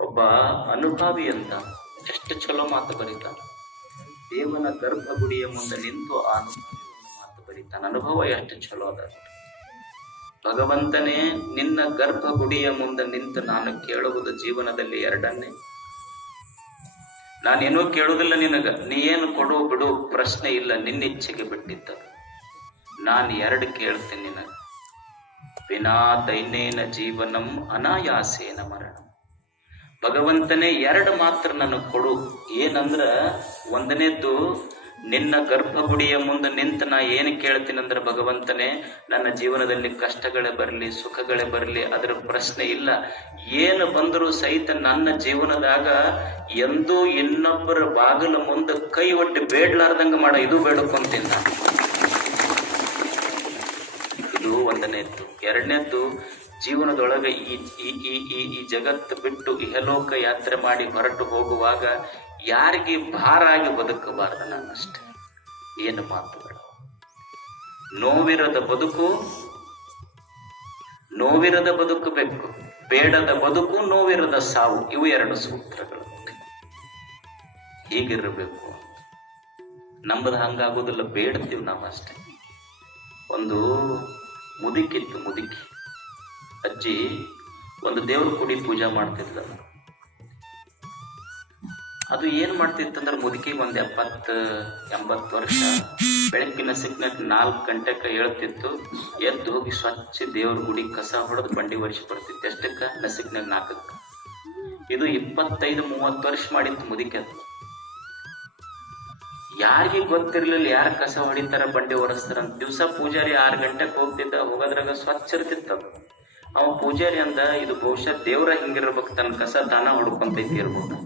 ಒಬ್ಬ ಅನುಭಾವಿ ಅಂತ ಎಷ್ಟು ಚಲೋ ಮಾತು ಬರೀತಾನ. ದೇವನ ಗರ್ಭಗುಡಿಯ ಮುಂದೆ ನಿಂತು ಆ ಮಾತು ಬರೀತಾನ. ಅನುಭವ ಎಷ್ಟು ಚಲೋ ಅದ ಭಗವಂತನೇ ನಿನ್ನ ಗರ್ಭಗುಡಿಯ ಮುಂದೆ ನಿಂತು ನಾನು ಕೇಳುವುದು ಜೀವನದಲ್ಲಿ ಎರಡನ್ನೇ. ನಾನೇನೂ ಕೇಳುವುದಿಲ್ಲ ನಿನಗ. ನೀ ಏನು ಕೊಡು ಬಿಡು ಪ್ರಶ್ನೆ ಇಲ್ಲ, ನಿನ್ನಿಚ್ಛೆಗೆ ಬಿಟ್ಟಿದ್ದ. ನಾನು ಎರಡು ಕೇಳ್ತೀನಿ ನಿನಗ. ವಿನಾ ದೈನೇನ ಜೀವನಂ ಅನಾಯಾಸೇನ ಮರಣ. ಭಗವಂತನೇ ಎರಡು ಮಾತ್ರ ನನಗೆ ಕೊಡು. ಏನಂದ್ರ ಒಂದನೇದ್ದು, ನಿನ್ನ ಗರ್ಭಗುಡಿಯ ಮುಂದೆ ನಿಂತು ನಾ ಏನು ಕೇಳ್ತೀನಂದ್ರೆ ಭಗವಂತನೇ, ನನ್ನ ಜೀವನದಲ್ಲಿ ಕಷ್ಟಗಳೇ ಬರಲಿ, ಸುಖಗಳೇ ಬರಲಿ, ಅದರ ಪ್ರಶ್ನೆ ಇಲ್ಲ. ಏನು ಬಂದರೂ ಸಹಿತ ನನ್ನ ಜೀವನದಾಗ ಎಂದೂ ಇನ್ನೊಬ್ಬರ ಬಾಗಿಲ ಮುಂದೆ ಕೈ ಒಟ್ಟು ಬೇಡ್ಲಾರ್ದಂಗ ಮಾಡ. ಇದು ಬೇಡ್ಕೊಂತೀನಿ ನಾನು ಇದು ಒಂದನೇದ್ದು. ಎರಡನೇದ್ದು ಜೀವನದೊಳಗೆ ಈ ಈ ಈ ಈ ಜಗತ್ತು ಬಿಟ್ಟು ಇಹಲೋಕ ಯಾತ್ರೆ ಮಾಡಿ ಹೊರಟು ಹೋಗುವಾಗ ಯಾರಿಗೆ ಭಾರ ಆಗಿ ಬದುಕಬಾರದು ನಾನಷ್ಟೆ ಏನು ಮಾತುಗಳು? ನೋವಿರದ ಬದುಕು, ನೋವಿರದ ಬದುಕಬೇಕು ಬೇಡದ ಬದುಕು, ನೋವಿರದ ಸಾವು. ಇವು ಎರಡು ಸೂತ್ರಗಳು. ಹೀಗಿರಬೇಕು. ನಮ್ಮದು ಹಂಗಾಗೋದಿಲ್ಲ, ಬೇಡ್ತೀವಿ ನಾವಷ್ಟೇ. ಒಂದು ಮುದುಕಿತ್ತು, ಮುದುಕಿ. ಅಜ್ಜಿ ಒಂದು ದೇವ್ರ ಕುಡಿ ಪೂಜೆ ಮಾಡ್ತಿದ್ಲ ಅದು ಏನ್ ಮಾಡ್ತಿತ್ತಂದ್ರೆ ಮುದುಕಿ ಒಂದ್ ಎಪ್ಪತ್ತು, ಎಂಬತ್ತು ವರ್ಷ ಬೆಳಕಿನ ಸಿಕ್ನಕ್ ನಾಲ್ಕು ಗಂಟೆಕ ಹೇಳ್ತಿತ್ತು, ಎದ್ದು ಹೋಗಿ ಸ್ವಚ್ಛ ದೇವ್ರ ಗುಡಿ ಕಸ ಹೊಡೆದು ಬಂಡಿ ವರ್ಷ ಬರ್ತಿತ್ತು ಎಷ್ಟಕ್ಕ? ನಸಿಕ್ನಾಗ ನಾಲ್ಕಕ್ಕ. ಇದು ಇಪ್ಪತ್ತೈದು, ಮೂವತ್ತು ವರ್ಷ ಮಾಡಿತ್ತು ಮುದುಕಿ ಅದು. ಯಾರಿಗೆ ಗೊತ್ತಿರ್ಲಿಲ್ಲ ಯಾರ ಕಸ ಹೊಡಿತಾರ, ಬಂಡಿ ಒರೆಸ್ತಾರ ದಿವಸ ಪೂಜಾರಿ ಆರು ಗಂಟೆಗೆ ಹೋಗ್ತಿದ್ದ, ಹೋಗೋದ್ರಾಗ ಸ್ವಚ್ಛ ಇರ್ತಿತ್ತು. ಅವ ಪೂಜಾರಿ ಅಂದ, ಇದು ಬಹುಶಃ ದೇವ್ರ ಹಿಂಗಿರ್ಬೇಕು ತನ್ನ ಕಸ ದಾನ ಹೊಡ್ಕೊಂತೈತಿ ಇರ್ಬೋದು.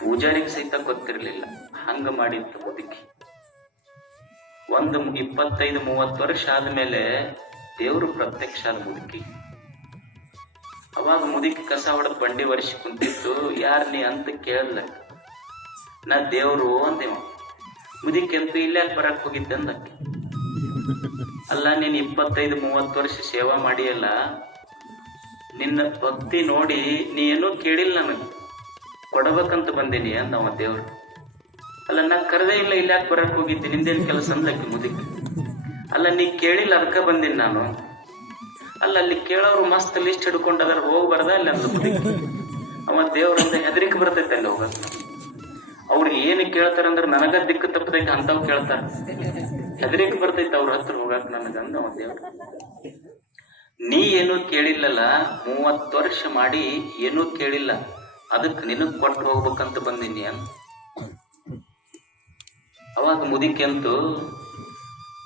ಪೂಜಾರಿಗೆ ಸಹಿತ ಗೊತ್ತಿರ್ಲಿಲ್ಲ. ಹಂಗ ಮಾಡಿತ್ತು ಬದುಕಿ ಒಂದು ಇಪ್ಪತ್ತೈದು, ಮೂವತ್ತು ವರ್ಷ ಆದ್ಮೇಲೆ ದೇವ್ರು ಪ್ರತ್ಯಕ್ಷ ಆದ ಮುದುಕಿ. ಅವಾಗ ಮುದುಕಿ ಕಸ ಹೊಡೆದ್ ಬಂಡಿ ವರ್ಷ ಕುಂತಿತ್ತು, ಯಾರ್ ನೀ ಅಂತ ಕೇಳಲ್ಲ ನಾ ದೇವ್ರು ಅಂದೇವ ಮುದಿಕ್ ಅಂತ ಇಲ್ಲೇ ಬರಕ್ ಹೋಗಿದ್ದೆ ಅಂದಕ್ಕೆ. ಅಲ್ಲ, ನೀನ್ ಇಪ್ಪತ್ತೈದು, ಮೂವತ್ತು ವರ್ಷ ಸೇವಾ ಮಾಡಿಯಲ್ಲ, ನಿನ್ನ ಭಕ್ತಿ ನೋಡಿ ನೀ ಏನೂ ಕೇಳಿಲ್ಲ ನನಗೆ ಕೊಡಬೇಕಂತ ಬಂದೀನಿ ಅಂದವ ದೇವ್ರು. ಅಲ್ಲ ನಾ ಕರೆದೇ ಇಲ್ಲ ಇಲ್ಲಾಕ್ ಬರಕ್ ಹೋಗಿದ್ದೆ? ನಿಂದೇನು ಕೆಲಸ ಅಂದಕ್ಕೆ ಮುದಕ್ಕೆ ಅಲ್ಲ, ನೀ ಕೇಳಿಲ್ಲ, ಅದಕ್ಕೆ ಬಂದೀನಿ ನಾನು. ಅಲ್ಲ, ಅಲ್ಲಿ ಕೇಳೋರು ಮಸ್ತ್ ಲಿಸ್ಟ್ ಹಿಡ್ಕೊಂಡು ಅದ್ರ ಹೋಗ್ಬಾರ್ದ ಅಲ್ಲಿ ಅಂದ ಮುದಕ್ಕೆ ಅವ ದೇವ್ರಂದ ಹೆದರಿಕೆ ಬರ್ತೈತೆ ಅಲ್ಲಿ ಹೋಗಕ್ ಅವ್ರು ಏನು ಕೇಳ್ತಾರಂದ್ರ ನನಗ ದಿಕ್ಕು ತಪ್ಪದೈತೆ ಅಂತವ್ ಕೇಳ್ತಾರ. ಹೆದರಿಕೆ ಬರ್ತೈತೆ ಅವ್ರ ಹತ್ರ ಹೋಗಾಕ ನನಗಂದ ಒಂದೇ ನೀ ಏನು ಕೇಳಿಲ್ಲಲ್ಲ, ಮೂವತ್ತು ವರ್ಷ ಮಾಡಿ ಏನೂ ಕೇಳಿಲ್ಲ ಅದಕ್ಕೆ ನಿನಗ್ ಕೊಟ್ಟು ಹೋಗ್ಬೇಕಂತ ಬಂದಿನಿ ಅಂತ. ಅವಾಗ ಮುದಿಕೆಂತು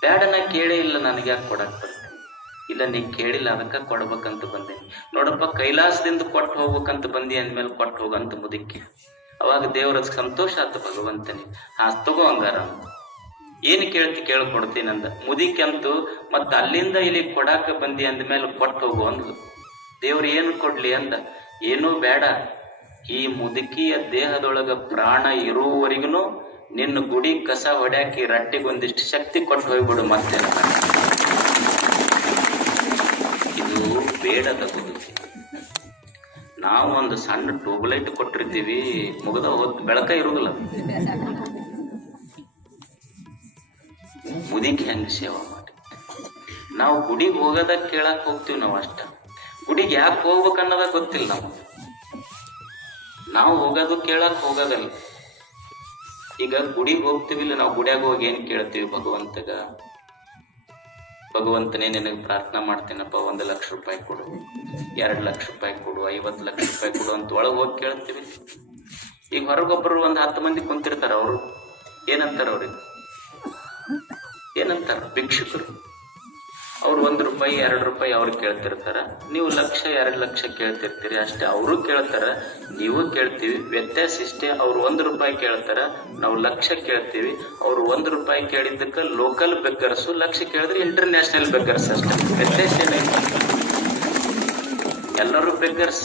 ಬೇಡ ನಾ ಕೇಳೇ ಇಲ್ಲ, ನನಗೆ ಯಾಕೆ ಕೊಡಕ್ ಇಲ್ಲ, ನೀ ಕೇಳಿಲ್ಲ, ಅದಕ್ಕ ಕೊಡ್ಬೇಕಂತ ಬಂದೀನಿ. ನೋಡಪ್ಪ, ಕೈಲಾಸದಿಂದ ಕೊಟ್ಟು ಹೋಗ್ಬೇಕಂತ ಬಂದಿ ಅಂದ್ಮೇಲೆ ಕೊಟ್ಟು ಹೋಗಂತ ಮುದಿಕೆ ಅವಾಗ ದೇವ್ರ ಸಂತೋಷ ಆತು ಭಗವಂತನಿ ಹಾ, ತಗೋ ಹಂಗಾರ. ಏನ್ ಕೇಳ್ತಿ ಕೇಳ್ಕೊಡ್ತೀನಿ ಅಂದ. ಮತ್ತೆ ಅಲ್ಲಿಂದ ಇಲ್ಲಿ ಕೊಡಾಕ ಬಂದಿ ಅಂದ್ಮೇಲೆ ಕೊಟ್ಟು ಹೋಗು ಅಂದ್ಲು. ದೇವ್ರ ಏನು ಕೊಡ್ಲಿ ಅಂದ. ಏನೂ ಬೇಡ. ಈ ಮುದುಕಿಯ ದೇಹದೊಳಗ ಪ್ರಾಣ ಇರುವವರೆಗೂ ನಿನ್ನ ಗುಡಿ ಕಸ ಹೊಡ್ಯಾಕಿ ರಟ್ಟಿಗೆ ಒಂದಿಷ್ಟು ಶಕ್ತಿ ಕೊಟ್ಟು ಹೋಗ್ಬಿಡು ಮತ್ತೆ. ಇದು ಬೇಡದ ಬದುಕಿ ನಾವು ಒಂದು ಸಣ್ಣ ಟ್ಯೂಬ್ಲೈಟ್ ಕೊಟ್ಟಿರ್ತೀವಿ, ಮುಗದ ಹೊತ್ತು ಬೆಳಕ ಇರುವುದಿಲ್ಲ ಮುದಿಗೆ ಹೆಂಗ್ ಸೇವಾ ಮಾಡಿ ನಾವು ಗುಡಿಗೆ ಹೋಗೋದ ಕೇಳಕ್ ಹೋಗ್ತೀವಿ ನಾವು ಅಷ್ಟ. ಗುಡಿಗೆ ಯಾಕೆ ಹೋಗ್ಬೇಕು ಅನ್ನೋದ ಗೊತ್ತಿಲ್ಲ ನಮಗೆ. ನಾವು ಹೋಗೋದು ಕೇಳಕ್ ಹೋಗೋದಲ್ಲ. ಈಗ ಗುಡಿಗೆ ಹೋಗ್ತೀವಿಲ್ಲ ನಾವು ಗುಡಿಯಾಗ ಹೋಗಿ ಏನ್ ಕೇಳ್ತೀವಿ? ಭಗವಂತಗ. ಭಗವಂತನೇ ನಿನಗೆ ಪ್ರಾರ್ಥನಾ ಮಾಡ್ತೀನಪ್ಪ, ಒಂದು ಲಕ್ಷ ರೂಪಾಯಿ ಕೊಡು, ಎರಡು ಲಕ್ಷ ರೂಪಾಯಿ ಕೊಡು. ಐವತ್ತು ಲಕ್ಷ ರೂಪಾಯಿ ಕೊಡು ಅಂತ ಒಳಗೆ ಹೋಗಿ ಕೇಳ್ತೀವಿ. ಈಗ ಹೊರಗೊಬ್ಬರು ಒಂದು ಹತ್ತು ಮಂದಿ ಕುಂತಿರ್ತಾರ ಅವರು. ಏನಂತಾರ ಅವ್ರಿಗೆ? ಏನಂತಾರ? ಭಿಕ್ಷುಕರು. ಅವ್ರು ಒಂದು ರೂಪಾಯಿ, ಎರಡು ರೂಪಾಯಿ ಅವ್ರು ಕೇಳ್ತಿರ್ತಾರ. ನೀವು ಲಕ್ಷ, ಎರಡು ಲಕ್ಷ ಕೇಳ್ತಿರ್ತೀರಿ. ಅಷ್ಟೇ ಅವರು ಕೇಳ್ತಾರ, ನೀವು ಕೇಳ್ತೀವಿ. ವ್ಯತ್ಯಾಸ ಇಷ್ಟೇ, ಅವ್ರು ಒಂದು ರೂಪಾಯಿ ಕೇಳ್ತಾರ, ನಾವು ಲಕ್ಷ ಕೇಳ್ತೀವಿ. ಅವ್ರು ಒಂದು ರೂಪಾಯಿ ಕೇಳಿದ್ದಕ್ಕೆ ಲೋಕಲ್ ಬೆಕ್ಕರ್ಸು ಲಕ್ಷ ಕೇಳಿದ್ರೆ ಇಂಟರ್ನ್ಯಾಷನಲ್ ಬೆಕ್ಕರ್ಸ್ ಅಷ್ಟೇ. ವ್ಯತ್ಯಾಸ ಏನೈತಿ ಎಲ್ಲರೂ ಬೆಗ್ಗರ್ಸ್.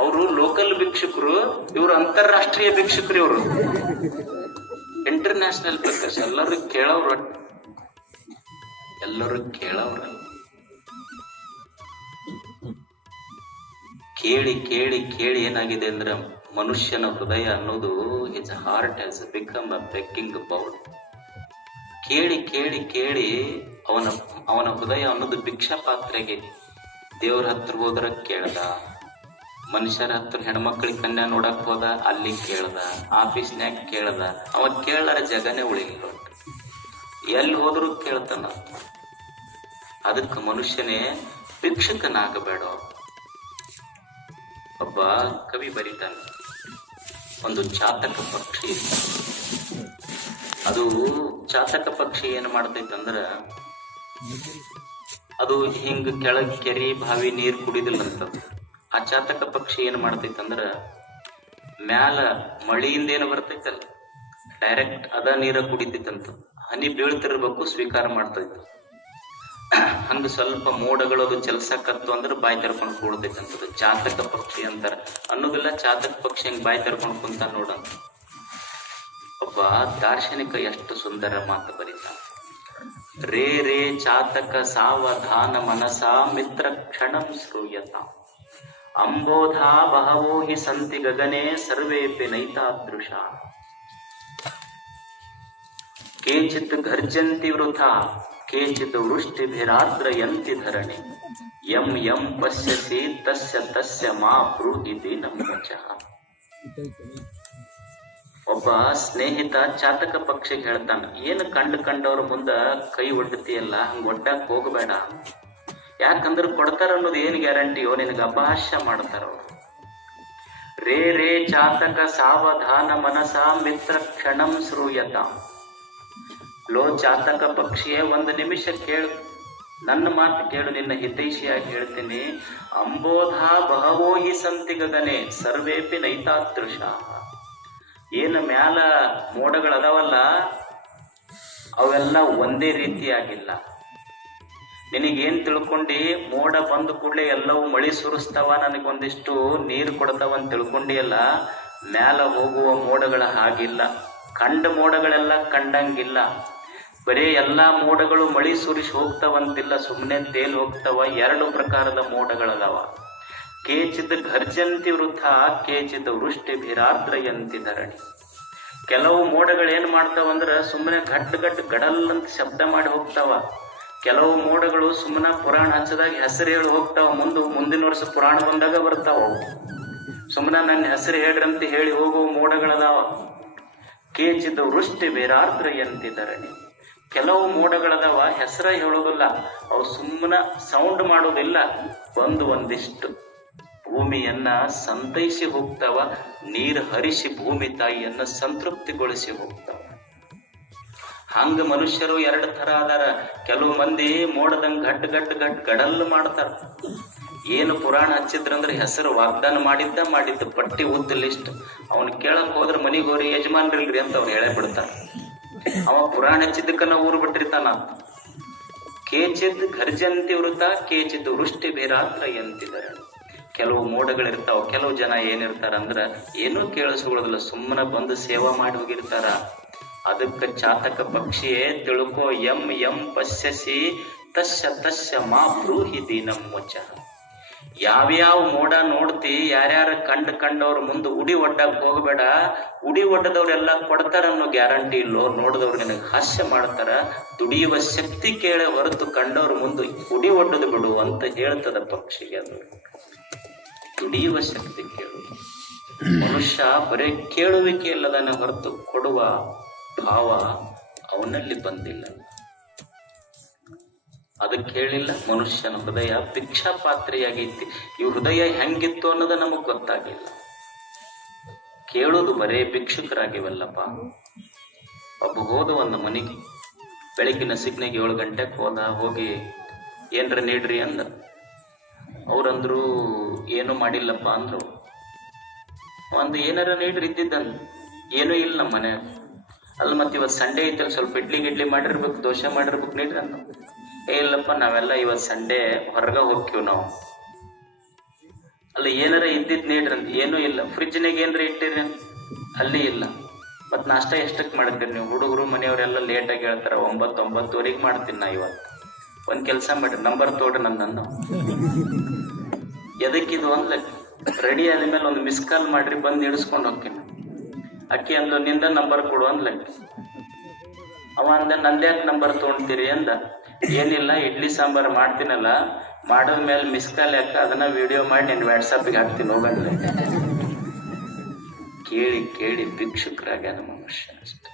ಅವರು ಲೋಕಲ್ ಭಿಕ್ಷುಕರು, ಇವರು ಅಂತಾರಾಷ್ಟ್ರೀಯ ಭಿಕ್ಷುಕರು ಇವರು. ಇಂಟರ್ನ್ಯಾಷನಲ್ ಬೆಗ್ಗರ್ಸ್ ಎಲ್ಲರೂ ಕೇಳೋರು ಎಲ್ಲರೂ ಕೇಳವ್ರ. ಕೇಳಿ ಕೇಳಿ ಕೇಳಿ ಏನಾಗಿದೆ ಅಂದ್ರೆ ಮನುಷ್ಯನ ಹೃದಯ ಅನ್ನೋದು it's heart has become a begging bowl ಕೇಳಿ ಕೇಳಿ ಕೇಳಿ ಅವನ ಅವನ ಹೃದಯ ಅನ್ನೋದು ಭಿಕ್ಷಾ ಪಾತ್ರೆಗೆ ದೇವ್ರ ಹತ್ರ ಹೋದ್ರ ಕೇಳ್ದ. ಮನುಷ್ಯರ ಹತ್ರ ಹೆಣ್ಮಕ್ಳಿಗೆ ಕನ್ಯಾ ನೋಡಕ್ ಹೋದ, ಅಲ್ಲಿ ಕೇಳ್ದ. ಆಫೀಸ್ನ್ಯಾಗ ಕೇಳ್ದ. ಅವ ಕೇಳಾರ ಜಗನೇ ಉಳಿಲಿಲ್ಲ ಎಲ್ಲಿ ಹೋದ್ರು ಕೇಳ್ತಾನ. ಅದಕ್ಕೆ ಮನುಷ್ಯನೇ ಭಿಕ್ಷಕನಾಗಬೇಡ ಒಬ್ಬ ಕವಿ ಬರೀತಾನೆ. ಒಂದು ಚಾತಕ ಪಕ್ಷಿ. ಅದು ಚಾತಕ ಪಕ್ಷಿ ಏನ್ ಮಾಡ್ತೈತಂದ್ರ ಅದು ಹಿಂಗ ಕೆಳಗ್ ಕೆರಿ ಬಾವಿ ನೀರ್ ಕುಡಿದಿಲ್ಲಂತ ಆ ಚಾತಕ ಪಕ್ಷಿ ಏನ್ ಮಾಡ್ತೈತಂದ್ರ ಮ್ಯಾಲ ಮಳಿಯಿಂದ ಏನು ಬರ್ತೈತಲ್ಲ ಡೈರೆಕ್ಟ್ ಅದ ನೀರ ಕುಡಿತೈತಂತ. ಹನಿ ಬೀಳ್ತಿರ್ಬೇಕು, ಸ್ವೀಕಾರ ಮಾಡ್ತೈತ. ಹಂಗ ಸ್ವಲ್ಪ ಮೋಡಗಳು ಅದು ಚಲ್ಸಕತ್ತು ಅಂದ್ರೆ ಬಾಯಿ ತರ್ಕೊಂಡು ಕೂಡ್ತೈತಂತದು. ಚಾತಕ ಪಕ್ಷಿ ಅಂತಾರ. ಅನ್ನೋದಿಲ್ಲ ಚಾತಕ ಪಕ್ಷಿ ಹಿಂಗ್ ಬಾಯಿ ತೆರ್ಕೊಂಡು ಕುಂತ ನೋಡಂತ. ಒಬ್ಬ ದಾರ್ಶನಿಕ ಎಷ್ಟು ಸುಂದರ ಮಾತು ಬರೀತಾನ. ರೇ ರೇ ಚಾತಕ ಸಾವಧಾನ ಮನಸ ಮಿತ್ರ ಕ್ಷಣಂ ಶ್ರೂಯತ ಅಂಬೋಧಾ ಬಹವೋ ಹಿ ಸಂತಿ ಗಗನೆ ಸರ್ವೇಪಿ ನೈತಾದೃಶ ಕೇಚಿತ್ ಘರ್ಜಂತಿ ವೃಥಾ ಕೇಚಿತ್ ವೃಷ್ಟಿಭಿರಾದ್ರಯಂತಿ ಧರಣಿ ಯಂ ಯಂ ಪಶ್ಯಸಿ ತಸ್ಯ ತಸ್ಯ ಮಾ ಬ್ರೂಹಿತಿ ನಮ್ಮಚಃ ಒಬ್ಬ ಸ್ನೇಹಿತ ಚಾತಕ ಪಕ್ಷಿಗೆ ಹೇಳ್ತಾನ, ಏನು ಕಂಡು ಕಂಡವ್ರ ಮುಂದ ಕೈ ಒಡ್ಡತಿಯಲ್ಲ ಹಂಗ ಒಡ್ಡಾಕ್ ಹೋಗಬೇಡ. ಯಾಕಂದ್ರ ಕೊಡ್ತಾರ ಅನ್ನೋದು ಏನ್ ಗ್ಯಾರಂಟಿಯೋ ನಿನಗ ಅಪಹಾಸ್ಯ ಮಾಡ್ತಾರ ರೇ ರೇ, ಚಾತಕ, ಸಾವಧಾನ, ಮನಸ, ಮಿತ್ರ, ಕ್ಷಣಂ ಶ್ರೂಯತ ಲೋ, ಚಾತಕ ಪಕ್ಷಿಯೇ, ಒಂದು ನಿಮಿಷ ಕೇಳು, ನನ್ನ ಮಾತು ಕೇಳು, ನಿನ್ನ ಹಿತೈಷಿಯಾಗಿ ಹೇಳ್ತೀನಿ. ಅಂಬೋಧ ಬಹವೋ ಹಿ ಸಂತಿ ಗಗನೆ ಸರ್ವೇಪಿ ನೈತಾದೃಶ. ಏನು ಮ್ಯಾಲ ಮೋಡಗಳದಾವಲ್ಲ ಅವೆಲ್ಲ ಒಂದೇ ರೀತಿಯಾಗಿಲ್ಲ. ನಿನಗೇನು ತಿಳ್ಕೊಂಡು, ಮೋಡ ಬಂದ ಕೂಡಲೇ ಎಲ್ಲವೂ ಮಳಿ ಸುರಿಸ್ತಾವ, ನನಗೊಂದಿಷ್ಟು ನೀರು ಕೊಡ್ತಾವ ಅಂತ ತಿಳ್ಕೊಂಡಿಯಲ್ಲ, ಮ್ಯಾಲ ಹೋಗುವ ಮೋಡಗಳ ಹಾಗಿಲ್ಲ. ಕಂಡ ಮೋಡಗಳೆಲ್ಲ ಕಂಡಂಗಿಲ್ಲ. ಬರೀ ಎಲ್ಲ ಮೋಡಗಳು ಮಳಿ ಸುರಿಸಿ ಹೋಗ್ತಾವಂತಿಲ್ಲ ಸುಮ್ಮನೆ ತೇಲ್ ಹೋಗ್ತಾವ, ಎರಡು ಪ್ರಕಾರದ ಮೋಡಗಳದಾವ ಕೇಚಿತ್ ಘರ್ಜಂತಿ ವೃಥ ಕೇಚಿತ್ ವೃಷ್ಟಿ ಭಿರಾದ್ರಯಂತಿ ಧರಣಿ. ಕೆಲವು ಮೋಡಗಳು ಏನ್ ಮಾಡ್ತಾವಂದ್ರ ಸುಮ್ಮನೆ ಘಟ್ ಘಟ್ ಗಡಲ್ ಅಂತ ಶಬ್ದ ಮಾಡಿ ಹೋಗ್ತಾವ. ಕೆಲವು ಮೋಡಗಳು ಸುಮ್ಮನೆ ಪುರಾಣ ಹಚ್ಚದಾಗ ಹೆಸರು ಹೇಳಿ ಹೋಗ್ತಾವ. ಮುಂದೆ ಮುಂದಿನ ವರ್ಷ ಪುರಾಣ ಬಂದಾಗ ಬರ್ತಾವ. ಸುಮ್ಮನೆ ನನ್ನ ಹೆಸರು ಅಂತ ಹೇಳಿ ಹೋಗುವ ಮೋಡಗಳದಾವ. ಕೇಚಿದ ವೃಷ್ಟಿ ಬೇರಾರ್ದ್ರಯಂತಿ ಧರಣಿ. ಕೆಲವು ಮೋಡಗಳದಾವ, ಹೆಸರ ಹೇಳೋದಿಲ್ಲ. ಅವು ಸುಮ್ಮನೆ ಸೌಂಡ್ ಮಾಡೋದಿಲ್ಲ. ಒಂದು ಒಂದಿಷ್ಟು. ಭೂಮಿಯನ್ನ ಸಂತೈಸಿ ಹೋಗ್ತಾವ, ನೀರು ಹರಿಸಿ ಭೂಮಿ ತಾಯಿಯನ್ನ ಸಂತೃಪ್ತಿಗೊಳಿಸಿ ಹೋಗ್ತಾವ. ಹಂಗ ಮನುಷ್ಯರು ಎರಡು ತರ ಅದಾರ. ಕೆಲವು ಮಂದಿ ಮೋಡದಂಗ್ ಗಟ್ ಗಟ್ ಗಟ್ ಗಡಲ್ ಮಾಡ್ತಾರ. ಏನು ಪುರಾಣ ಹಚ್ಚಿದ್ರಂದ್ರೆ ಹೆಸರು ವಾಗ್ದಾನ ಮಾಡಿದ್ದ ಮಾಡಿದ್ದ ಪಟ್ಟಿ ಉದ್ದ ಲಿಸ್ಟ್ ಅವನ್ ಕೇಳಕ್ ಹೋದ್ರ ಮನಿಗ್ ಹೋರಿ ಯಜಮಾನ್ರಿಲ್ರಿ ಅಂತ ಅವ್ರು ಹೇಳೇ ಬಿಡ್ತಾರ ಅವ ಪುರಾಣ ಹಚ್ಚಿದ್ದಕ್ಕ ನಾವು ಊರು ಬಿಟ್ಟಿರ್ತಾನ ಕೇಚಿದ್ ಗರ್ಜಂತಿ ವೃತ, ಕೇಚಿದ್ ವೃಷ್ಟಿ ಬೇರಾತ್ರ ಎಂತಿದ್ದಾರೆ. ಕೆಲವು ಮೋಡಗಳಿರ್ತಾವ, ಕೆಲವು ಜನ ಏನಿರ್ತಾರ ಅಂದ್ರ ಏನೂ ಕೇಳಿಸ್ಕೊಳ್ಳೋದಿಲ್ಲ, ಸುಮ್ಮನೆ ಬಂದು ಸೇವಾ ಮಾಡಿ ಹೋಗಿರ್ತಾರ. ಅದಕ್ಕ ಚಾತಕ ಪಕ್ಷಿಯೇ ತಿಳ್ಕೋ, ಎಂ ಎಂ, ಪಶ್ಯಸಿ, ತಸ್ಯ ತಸ್ಯ ಮಾ ಬ್ರೂಹಿ ದೀನಂ ಮುಚ್ಚ. ಯಾವ್ಯಾವ ಮೋಡ ನೋಡ್ತಿ, ಯಾರ್ಯಾರ ಕಂಡ್ ಕಂಡವ್ರ ಮುಂದೆ ಉಡಿ ಒಡ್ಡಕ್ ಹೋಗ್ಬೇಡ, ಉಡಿ ಒಡ್ಡದವ್ರೆಲ್ಲ ಕೊಡ್ತಾರ ಅನ್ನೋ ಗ್ಯಾರಂಟಿ ಇಲ್ಲೋ, ನೋಡಿದವ್ರು ನಿನಗೆ ಹಾಸ್ಯ ಮಾಡ್ತಾರ, ದುಡಿಯುವ ಶಕ್ತಿ ಕೇಳ ಹೊರತು ಕಂಡವ್ರ ಮುಂದೆ ಉಡಿ ಒಡ್ಡದು ಬಿಡು ಅಂತ ಹೇಳ್ತದ ಪಕ್ಷಿಗೆ ಅದು. ದುಡಿಯುವ ಶಕ್ತಿ ಕೇಳು. ಮನುಷ್ಯ ಬರೇ ಕೇಳುವಿಕೆ ಇಲ್ಲದನ ಹೊರತು ಕೊಡುವ ಭಾವ ಅವನಲ್ಲಿ ಬಂದಿಲ್ಲ. ಅದಕ್ಕೆ ಹೇಳಿಲ್ಲ ಮನುಷ್ಯನ ಹೃದಯ ಭಿಕ್ಷಾ ಪಾತ್ರೆಯಾಗೈತಿ ಈ ಹೃದಯ ಹೆಂಗಿತ್ತು ಅನ್ನೋದು ನಮಗ್ ಗೊತ್ತಾಗಿಲ್ಲ. ಕೇಳೋದು ಬರೇ ಭಿಕ್ಷುಕರಾಗಿವಲ್ಲಪ್ಪ. ಒಬ್ಬ ಹೋದ ಒಂದು ಮನೆಗೆ, ಬೆಳಗಿನ ಸಿಗ್ನೆಗೆ ಏಳು ಗಂಟೆಗೆ ಹೋದ, ಹೋಗಿ ಏನ್ರ ನೀಡ್ರಿ ಅಂದ. ಅವ್ರಂದ್ರು ಏನು ಮಾಡಿಲ್ಲಪ್ಪ ಅಂದ್ರು. ಒಂದು ಏನಾರ ನೀಡ್ರಿ ಇದ್ದಿದ್ದನ್ ಏನೂ ಇಲ್ಲ ನಮ್ಮ ಮನ್ಯಾಗ. ಅಲ್ಲಿ ಮತ್ತೆ ಇವತ್ತು ಸಂಡೇ ಐತಲ್ಲ, ಸ್ವಲ್ಪ ಇಡ್ಲಿ ಗಿಡ್ಲಿ ಮಾಡಿರ್ಬೇಕು, ದೋಸೆ ಮಾಡಿರ್ಬೇಕು ನೀಡ್ರಿ ಅಂತ ಏ ಇಲ್ಲಪ್ಪ, ನಾವೆಲ್ಲ ಇವತ್ತು ಸಂಡೇ ಹೊರಗ ಹೋಗ್ತೀವಿ ನಾವು. ಅಲ್ಲಿ ಏನಾರ ಇದ್ದಿದ್ ನೀಡ್ರಿ ಅಂತ ಏನೂ ಇಲ್ಲ. ಫ್ರಿಜ್ನಾಗ ಏನ್ರ ಇಟ್ಟಿರಿ? ಅಲ್ಲಿ ಇಲ್ಲ. ಮತ್ ನಾಷ್ಟ ಎಷ್ಟಕ್ಕೆ ಮಾಡ್ತೀರಿ ನೀವು? ಹುಡುಗರು, ಮನೆಯವರೆಲ್ಲ ಲೇಟಾಗಿ ಹೇಳ್ತಾರೆ, ಒಂಬತ್ತು, ಒಂಬತ್ತುವರೆಗೆ ಮಾಡ್ತೀನಿ ನಾ ಇವತ್ತು. ಒಂದು ಕೆಲಸ ಮಾಡಿರಿ, ನಂಬರ್ ತೋಡ್ರಿ ನನ್ನ ಎದಕ್ಕಿದು ಅಂದ್ಲೆ ರೆಡಿ ಆದ್ಮೇಲೆ ಒಂದು ಮಿಸ್ ಕಾಲ್ ಮಾಡ್ರಿ, ಬಂದು ಇಡಿಸ್ಕೊಂಡು ಹೋಗ್ತೀನಿ. ಅಕ್ಕಿ ಅಂದ್ಲು, ನಿಂದ ನಂಬರ್ ಕೊಡು ಅಂದ್ಲೆ. ಅವ ಅಂದ ನಂದ್ಯಾಕೆ ನಂಬರ್ ತೊಗೊಂತೀರಿ ಅಂದ. ಏನಿಲ್ಲ, ಇಡ್ಲಿ ಸಾಂಬಾರ್ ಮಾಡ್ತೀನಲ್ಲ. ಮಾಡಿದ ಮೇಲೆ ಮಿಸ್ ಕಾಲ್ ಯಾಕ? ಅದನ್ನ ವಿಡಿಯೋ ಮಾಡಿ ನಿನ್ ವಾಟ್ಸಪ್ಗೆ ಹಾಕ್ತೀನಿ ಹೋಗಂದ್ಲೆ ಕೇಳಿ ಕೇಳಿ ಭಿಕ್ಷುಕರಾಗ್ಯಾನ ಮನುಷ್ಯ ಅಷ್ಟೆ.